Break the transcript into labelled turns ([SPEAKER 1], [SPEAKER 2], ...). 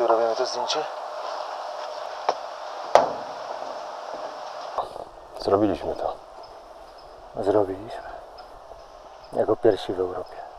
[SPEAKER 1] Tu robimy to zdjęcie.
[SPEAKER 2] Zrobiliśmy to.
[SPEAKER 1] Zrobiliśmy. Jako pierwsi w Europie.